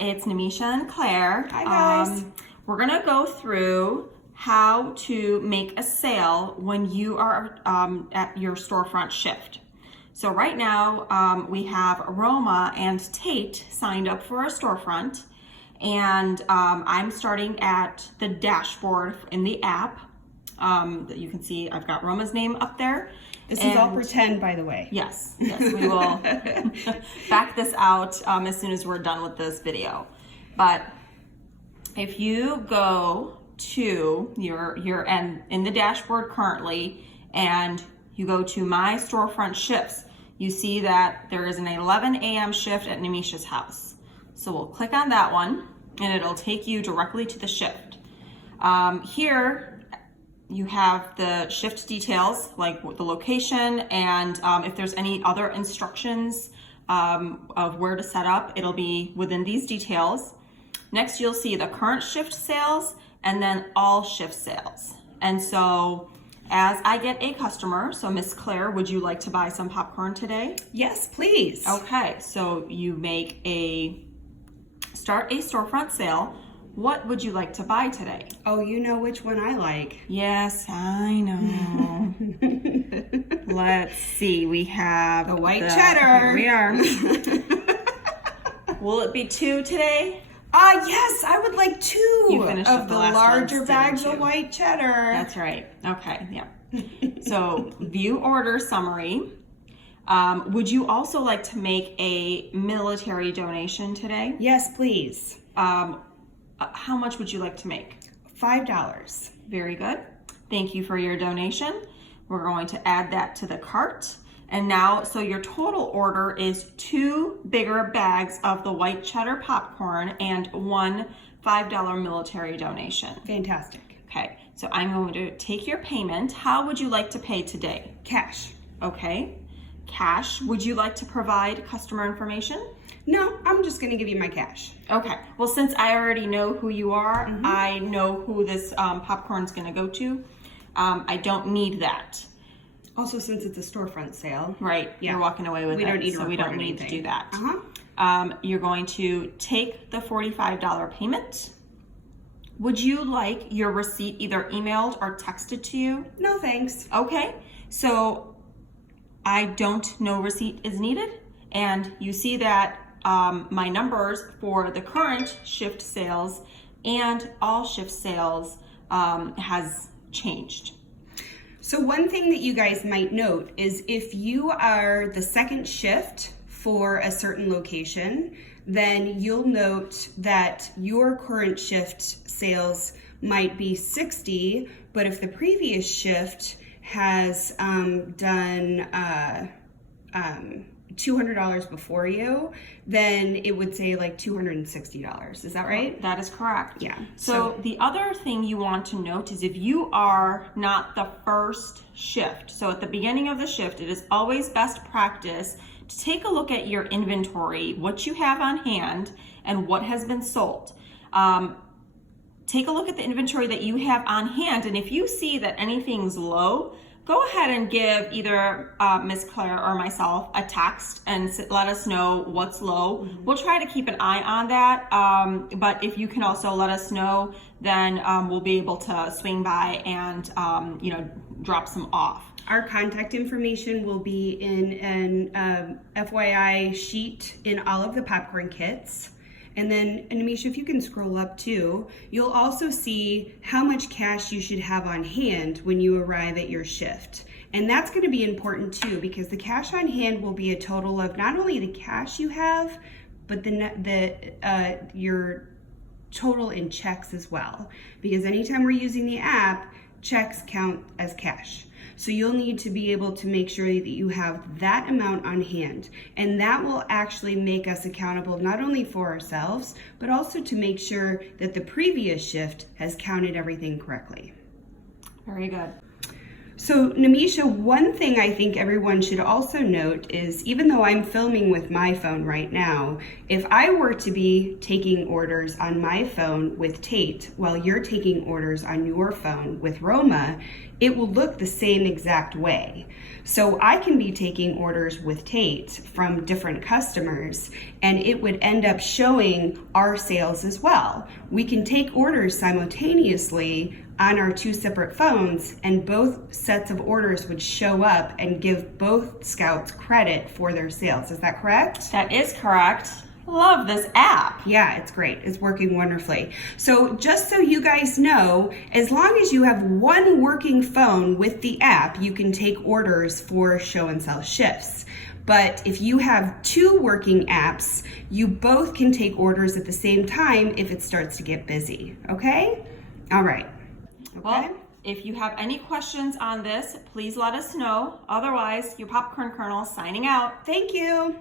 it's Namisha and Claire. Hi guys. We're gonna go through how to make a sale when you are at your storefront shift. So right now we have Roma and Tate signed up for a storefront, and I'm starting at the dashboard in the app. That you can see I've got Roma's name up there. This is all pretend, by the way. Yes, we will back this out as soon as we're done with this video. But if you go to your in the dashboard currently, and you go to my storefront shifts, you see that there is an 11 a.m. shift at Namisha's house. So we'll click on that one, and it'll take you directly to the shift. Here you have the shift details, like the location, and if there's any other instructions of where to set up, it'll be within these details. Next, you'll see the current shift sales and then all shift sales. And so as I get a customer, so Miss Claire, would you like to buy some popcorn today? Yes, please. Okay, so you start a storefront sale. What would you like to buy today? Oh, you know which one I like. Yes, I know. Let's see, we have the white cheddar. Here we are. Will it be 2 today? Yes, I would like 2 of the larger bags of white cheddar. That's right. Okay, yeah. So, view order summary. Would you also like to make a military donation today? Yes, please. How much would you like to make? $5. Very good. Thank you for your donation. We're going to add that to the cart. And now, so your total order is 2 bigger bags of the white cheddar popcorn and 1 $5 military donation. Fantastic. Okay, so I'm going to take your payment. How would you like to pay today? Cash. Okay, cash. Would you like to provide customer information? No, I'm just going to give you my cash. Okay. Well, since I already know who you are, I know who this popcorn's going to go to. I don't need that. Also, since it's a storefront sale. Right. Yeah. You're walking away with we it. Don't need so we don't need to do that. You're going to take the $45 payment. Would you like your receipt either emailed or texted to you? No, thanks. Okay. So no receipt is needed. And you see that my numbers for the current shift sales and all shift sales has changed. So one thing that you guys might note is if you are the second shift for a certain location, then you'll note that your current shift sales might be 60, but if the previous shift has done $200 before you, then it would say like $260. Is that right? That is correct. Yeah. So the other thing you want to note is if you are not the first shift, so at the beginning of the shift, it is always best practice to take a look at your inventory, what you have on hand, and what has been sold. Take a look at the inventory that you have on hand, and if you see that anything's low, go ahead and give either Miss Claire or myself a text and let us know what's low. We'll try to keep an eye on that, but if you can also let us know, then we'll be able to swing by and drop some off. Our contact information will be in an FYI sheet in all of the popcorn kits. And then, Namisha, if you can scroll up too, you'll also see how much cash you should have on hand when you arrive at your shift. And that's going to be important too, because the cash on hand will be a total of not only the cash you have, but your total in checks as well. Because anytime we're using the app, checks count as cash. So you'll need to be able to make sure that you have that amount on hand. And that will actually make us accountable not only for ourselves, but also to make sure that the previous shift has counted everything correctly. Very good. So, Namisha, one thing I think everyone should also note is even though I'm filming with my phone right now, if I were to be taking orders on my phone with Tate while you're taking orders on your phone with Roma, it will look the same exact way. So I can be taking orders with Tate from different customers and it would end up showing our sales as well. We can take orders simultaneously on our two separate phones and both sets of orders would show up and give both scouts credit for their sales. Is that correct? That is correct. Love this app. Yeah, it's great. It's working wonderfully. So just so you guys know, as long as you have one working phone with the app, you can take orders for show and sell shifts. But if you have two working apps, you both can take orders at the same time if it starts to get busy. Okay? All right. Okay. Well, if you have any questions on this, please let us know. Otherwise, your Popcorn Kernel signing out. Thank you.